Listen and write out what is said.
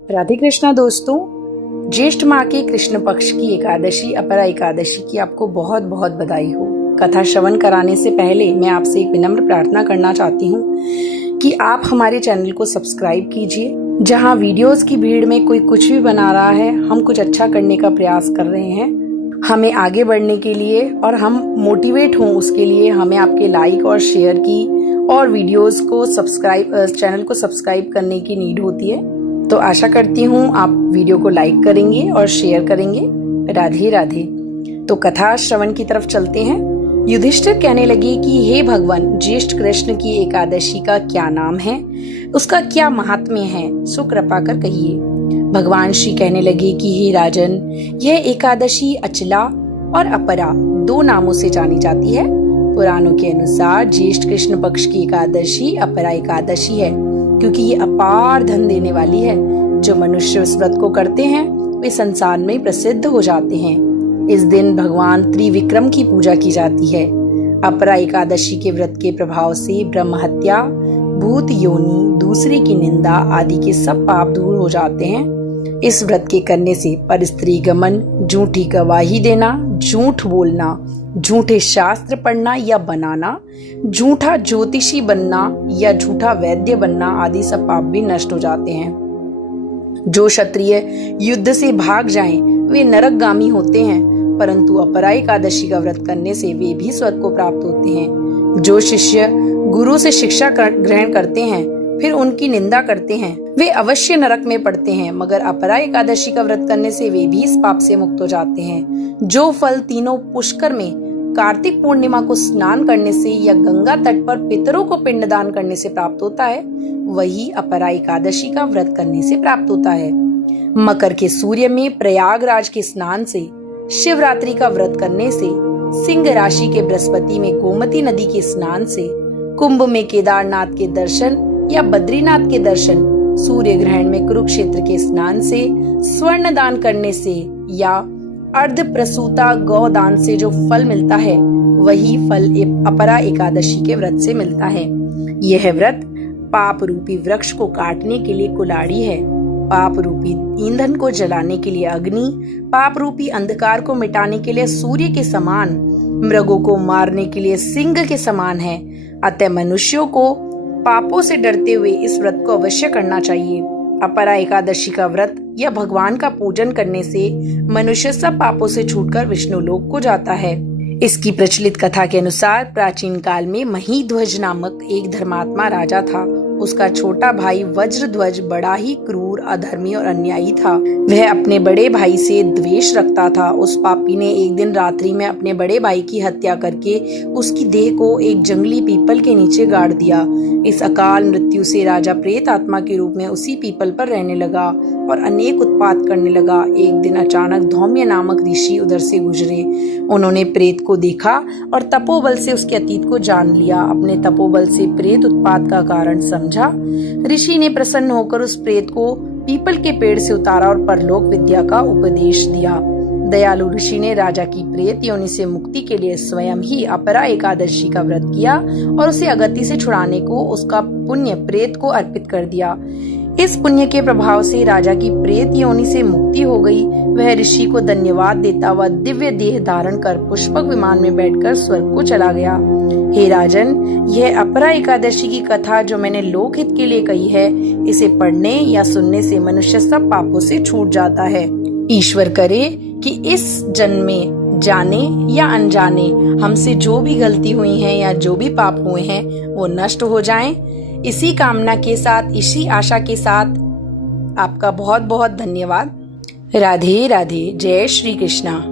राधे कृष्णा दोस्तों, ज्येष्ठ माह के कृष्ण पक्ष की एकादशी अपरा एकादशी की आपको बहुत बहुत बधाई हो। कथा श्रवण कराने से पहले मैं आपसे एक विनम्र प्रार्थना करना चाहती हूँ कि आप हमारे चैनल को सब्सक्राइब कीजिए। जहाँ वीडियोस की भीड़ में कोई कुछ भी बना रहा है, हम कुछ अच्छा करने का प्रयास कर रहे हैं। हमें आगे बढ़ने के लिए और हम मोटिवेट हों उसके लिए हमें आपके लाइक और शेयर की और वीडियोस को चैनल को सब्सक्राइब करने की नीड होती है। तो आशा करती हूँ आप वीडियो को लाइक करेंगे और शेयर करेंगे। राधे राधे। तो कथा श्रवण की तरफ चलते हैं। युधिष्ठिर कहने लगे कि हे भगवान, ज्येष्ठ कृष्ण की एकादशी का क्या नाम है, उसका क्या महात्म्य है, सो कृपा कर कहिए। भगवान श्री कहने लगे कि हे राजन, यह एकादशी अचला और अपरा दो नामों से जानी जाती है। पुराणों के अनुसार ज्येष्ठ कृष्ण पक्ष की एकादशी अपरा एकादशी है, क्योंकि ये अपार धन देने वाली है। जो मनुष्य इस व्रत को करते हैं वे संसार में प्रसिद्ध हो जाते हैं। इस दिन भगवान त्रिविक्रम की पूजा की जाती है। अपरा एकादशी के व्रत के प्रभाव से ब्रह्म हत्या, भूत योनि, दूसरे की निंदा आदि के सब पाप दूर हो जाते हैं। इस व्रत के करने से परस्त्री गमन, झूठी गवाही देना, झूठ बोलना, झूठे शास्त्र पढ़ना या बनाना, झूठा ज्योतिषी बनना या झूठा वैद्य बनना आदि सब पाप भी नष्ट हो जाते हैं। जो क्षत्रिय युद्ध से भाग जाएं, वे नरकगामी होते हैं, परंतु अपरा एकादशी का व्रत करने से वे भी स्वर्ग को प्राप्त होते हैं। जो शिष्य गुरु से शिक्षा ग्रहण करते हैं फिर उनकी निंदा करते हैं, वे अवश्य नरक में पड़ते हैं, मगर अपरा एकादशी का व्रत करने से वे भी इस पाप से मुक्त हो जाते हैं। जो फल तीनों पुष्कर में कार्तिक पूर्णिमा को स्नान करने से या गंगा तट पर पितरों को पिंडदान करने से प्राप्त होता है, वही अपरा एकादशी का व्रत करने से प्राप्त होता है। मकर के सूर्य में प्रयागराज के स्नान से, शिवरात्रि का व्रत करने से, सिंह राशि के बृहस्पति में गोमती नदी के स्नान से, कुंभ में केदारनाथ के दर्शन या बद्रीनाथ के दर्शन, सूर्य ग्रहण में कुरुक्षेत्र के स्नान से, स्वर्ण दान करने से या अर्ध प्रसूता गौ दान से जो फल मिलता है, वही फल अपरा एकादशी के व्रत से मिलता है। यह व्रत पाप रूपी वृक्ष को काटने के लिए कुल्हाड़ी है, पाप रूपी ईंधन को जलाने के लिए अग्नि, पाप रूपी अंधकार को मिटाने के लिए सूर्य के समान, मृगों को मारने के लिए सिंह के समान है। अतः मनुष्यों को पापों से डरते हुए इस व्रत को अवश्य करना चाहिए। अपरा एकादशी का व्रत या भगवान का पूजन करने से मनुष्य सब पापों से छूटकर विष्णु लोक को जाता है। इसकी प्रचलित कथा के अनुसार प्राचीन काल में महीध्वज नामक एक धर्मात्मा राजा था। उसका छोटा भाई वज्रध्वज बड़ा ही क्रूर, अधर्मी और अन्यायी था। वह अपने बड़े भाई से द्वेष रखता था। उस पापी ने एक दिन रात्रि में अपने बड़े भाई की हत्या करके उसकी देह को एक जंगली पीपल के नीचे गाड़ दिया। इस अकाल मृत्यु से राजा प्रेत आत्मा के रूप में उसी पीपल पर रहने लगा और अनेक उत्पात करने लगा। एक दिन अचानक धौम्य नामक ऋषि उधर से गुजरे। उन्होंने प्रेत को देखा और तपोबल से उसके अतीत को जान लिया। अपने तपोबल से प्रेत उत्पात का कारण समझा। ऋषि ने प्रसन्न होकर उस प्रेत को पीपल के पेड़ से उतारा और परलोक विद्या का उपदेश दिया। दयालु ऋषि ने राजा की प्रेत योनि से मुक्ति के लिए स्वयं ही अपरा एकादशी का व्रत किया और उसे अगति से छुड़ाने को उसका पुण्य प्रेत को अर्पित कर दिया। इस पुण्य के प्रभाव से राजा की प्रेत योनि से मुक्ति हो गई। वह ऋषि को धन्यवाद देता हुआ दिव्य देह धारण कर पुष्पक विमान में बैठकर स्वर्ग को चला गया। हे राजन, यह अपरा एकादशी की कथा जो मैंने लोकहित के लिए कही है, इसे पढ़ने या सुनने से मनुष्य सब पापों से छूट जाता है। ईश्वर करे कि इस जन्म में जाने या अनजाने हमसे जो भी गलती हुई है या जो भी पाप हुए हैं वो नष्ट हो जाएं। इसी कामना के साथ, इसी आशा के साथ आपका बहुत बहुत धन्यवाद। राधे राधे। जय श्री कृष्णा।